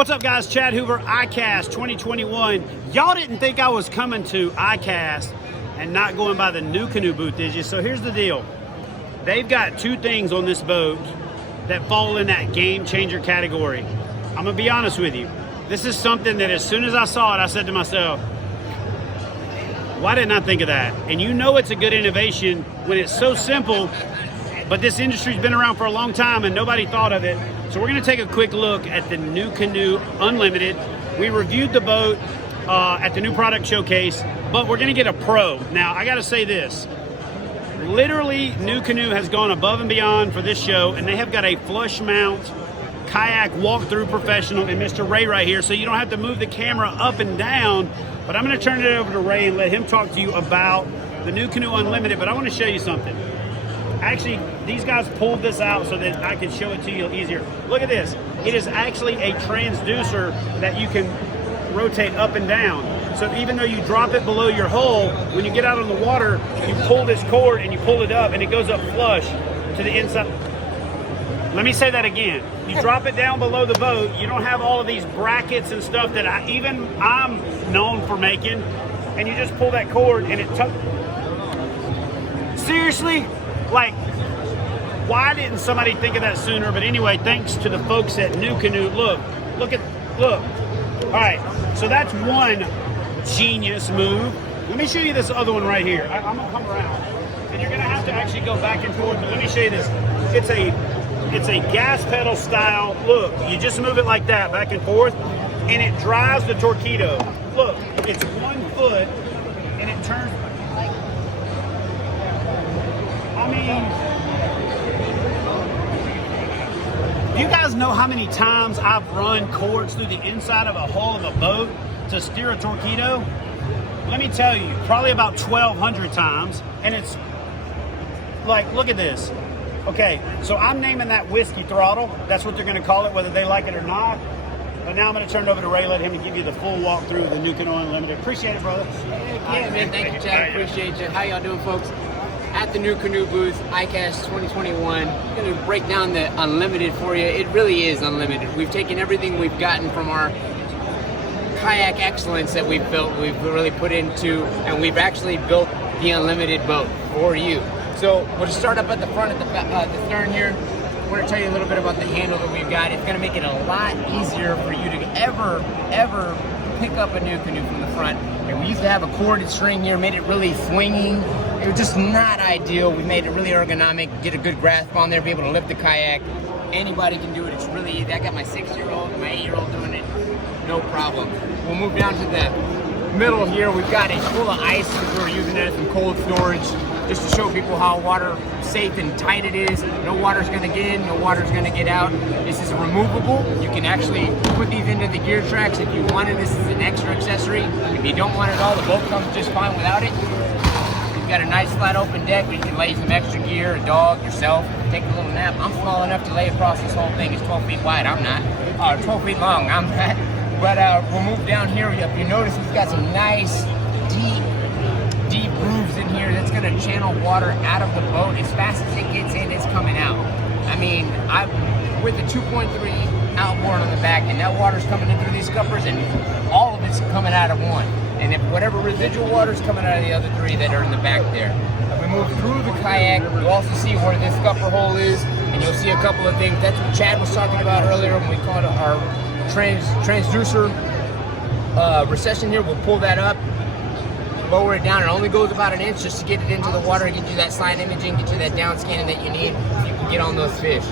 What's up, guys? Chad Hoover, ICAST 2021. Y'all didn't think I was coming to ICAST and not going by the NuCanoe booth, did you? So here's the deal. They've got two things on this boat that fall in that game changer category. I'm gonna be honest with you. This is something that as soon as I saw it, I said to myself, why didn't I think of that? And you know it's a good innovation when it's so simple, but this industry's been around for a long time and nobody thought of it. So we're gonna take a quick look at the NuCanoe Unlimited. We reviewed the boat at the new product showcase, but we're gonna get a pro. Now, I gotta say this. Literally, NuCanoe has gone above and beyond for this show, and they have got a flush mount kayak walkthrough professional in Mr. Ray right here, so you don't have to move the camera up and down. But I'm gonna turn it over to Ray and let him talk to you about the NuCanoe Unlimited, but I wanna show you something. Actually, these guys pulled this out so that I can show it to you easier. Look at this. It is actually a transducer that you can rotate up and down. So even though you drop it below your hull, when you get out on the water, you pull this cord and you pull it up and it goes up flush to the inside. Let me say that again. You drop it down below the boat, you don't have all of these brackets and stuff that I'm known for making, and you just pull that cord and it seriously? Like, why didn't somebody think of that sooner? But anyway, thanks to the folks at NuCanoe. Look. All right, so that's one genius move. Let me show you this other one right here. I'm gonna come around, and you're gonna have to actually go back and forth, but let me show you this. It's a gas pedal style. Look, you just move it like that, back and forth, and it drives the torpedo. Look, it's 1 foot, and it turns. I mean, do you guys know how many times I've run cords through the inside of a hull of a boat to steer a torpedo? Let me tell you, probably about 1,200 times. And it's like, look at this. Okay, so I'm naming that whiskey throttle. That's what they're gonna call it, whether they like it or not. But now I'm gonna turn it over to Ray, let him give you the full walkthrough of the NuCanoe Unlimited. Appreciate it, brother. Yeah, man, thank you, Chad. Appreciate you. How y'all doing, folks? At the NuCanoe booth, ICAST 2021. I'm going to break down the Unlimited for you. It really is unlimited. We've taken everything we've gotten from our kayak excellence that we've built, we've really put into, and we've actually built the Unlimited boat for you. So we'll just start up at the front, at the stern here. I want to tell you a little bit about the handle that we've got. It's going to make it a lot easier for you to ever pick up a NuCanoe from the front. And we used to have a corded string here, made it really swinging. It was just not ideal. We made it really ergonomic, get a good grasp on there, be able to lift the kayak. Anybody can do it. It's really easy. I got my 6-year-old, my 8-year-old doing it, no problem. We'll move down to the middle here. We've got it full of ice. We're using it as some cold storage, just to show people how water safe and tight it is. No water's gonna get in, no water's gonna get out. This is removable. You can actually put these into the gear tracks if you wanted. This is an extra accessory. If you don't want it all, the boat comes just fine without it. You've got a nice flat open deck where you can lay some extra gear, a dog, yourself, take a little nap. I'm small enough to lay across this whole thing. It's 12 feet wide, I'm not. 12 feet long, I'm not. But we'll move down here. If you notice, we've got some nice, deep grooves in here that's gonna channel water out of the boat. As fast as it gets in, it's coming out. I mean, with the 2.3 outboard on the back, and that water's coming in through these scuppers, and all of it's coming out of one. And if whatever residual water is coming out of the other three that are in the back there. If we move through the kayak, you'll also see where this scupper hole is, and you'll see a couple of things. That's what Chad was talking about earlier when we called it our transducer recession here. We'll pull that up, lower it down. It only goes about 1 inch just to get it into the water, get you that slide imaging, get you that down scanning that you need so you can get on those fish.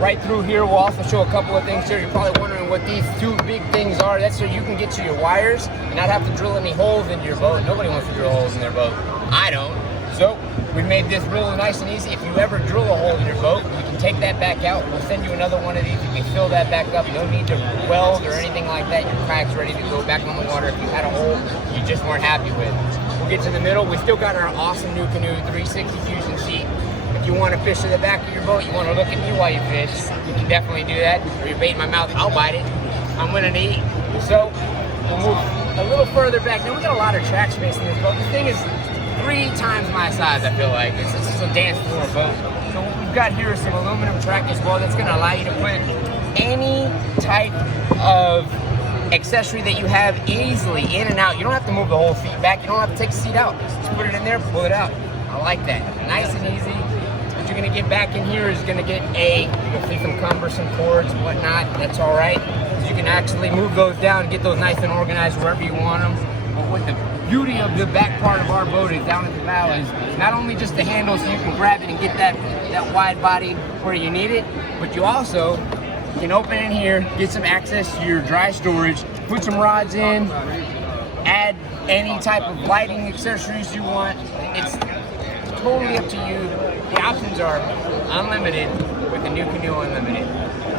Right through here, we'll also show a couple of things here. You're probably wondering what these two big things are. That's so you can get to your wires and not have to drill any holes into your boat. Nobody wants to drill holes in their boat. I don't. So we made this really nice and easy. If you ever drill a hole in your boat, you can take that back out. We'll send you another one of these. You can fill that back up. No need to weld or anything like that. Your kayak's ready to go back on the water if you had a hole you just weren't happy with. We'll get to the middle. We still got our awesome NuCanoe 360 Fusion seat. If you want to fish to the back of your boat, you want to look at me while you fish, you can definitely do that. Or you're baiting my mouth, I'll bite it. I'm gonna eat. So we'll move a little further back. Now we got a lot of track space in this boat. This thing is 3 times my size, I feel like. This is a dance floor boat. So what we've got here is some aluminum track as well that's gonna allow you to put any type of accessory that you have easily in and out. You don't have to move the whole seat back. You don't have to take the seat out. Just put it in there, pull it out. I like that. Nice and easy. What you're gonna get back in here is gonna get you'll see some cumbersome cords and whatnot. That's all right. You can actually move those down and get those nice and organized wherever you want them. But what the beauty of the back part of our boat is down at the bow is not only just the handle so you can grab it and get that wide body where you need it, but you also can open in here, get some access to your dry storage, put some rods in, add any type of lighting accessories you want. It's totally up to you. The options are unlimited with the NuCanoe Unlimited.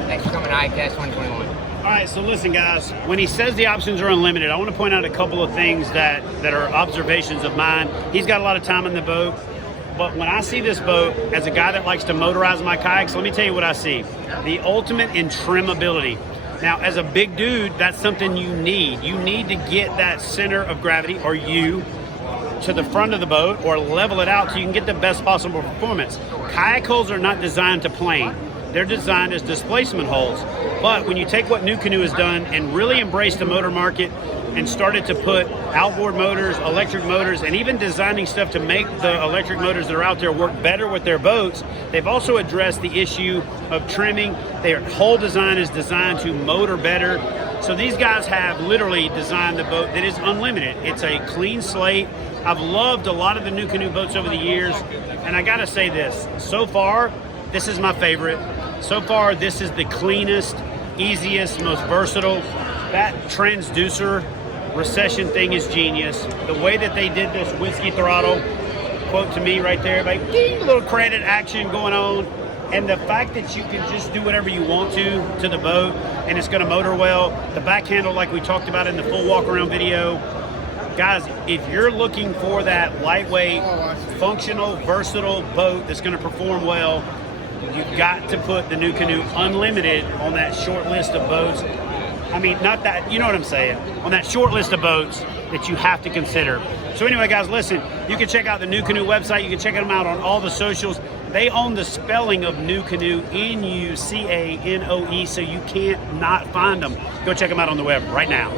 Thanks for coming to ICAST 2021. All right, so listen, guys. When he says the options are unlimited, I want to point out a couple of things that are observations of mine. He's got a lot of time in the boat, but when I see this boat, as a guy that likes to motorize my kayaks, let me tell you what I see. The ultimate in trimability. Now, as a big dude, that's something you need. You need to get that center of gravity, or to the front of the boat, or level it out so you can get the best possible performance. Kayak holes are not designed to plane. They're designed as displacement holes. But when you take what NuCanoe has done and really embraced the motor market and started to put outboard motors, electric motors, and even designing stuff to make the electric motors that are out there work better with their boats, they've also addressed the issue of trimming. Their whole design is designed to motor better. So these guys have literally designed the boat that is unlimited. It's a clean slate. I've loved a lot of the NuCanoe boats over the years, and I gotta say this, so far, this is my favorite. So far, this is the cleanest, easiest, most versatile. That transducer recession thing is genius. The way that they did this whiskey throttle, quote to me right there, like ding, a little credit action going on. And the fact that you can just do whatever you want to the boat and it's gonna motor well. The back handle, like we talked about in the full walk around video. Guys, if you're looking for that lightweight, functional, versatile boat that's gonna perform well, you've got to put the NuCanoe Unlimited on that short list of boats. I mean, not that, you know what I'm saying, on that short list of boats that you have to consider. So anyway, guys, listen, you can check out the NuCanoe website. You can check them out on all the socials. They own the spelling of NuCanoe, NuCanoe, so you can't not find them. Go check them out on the web right now.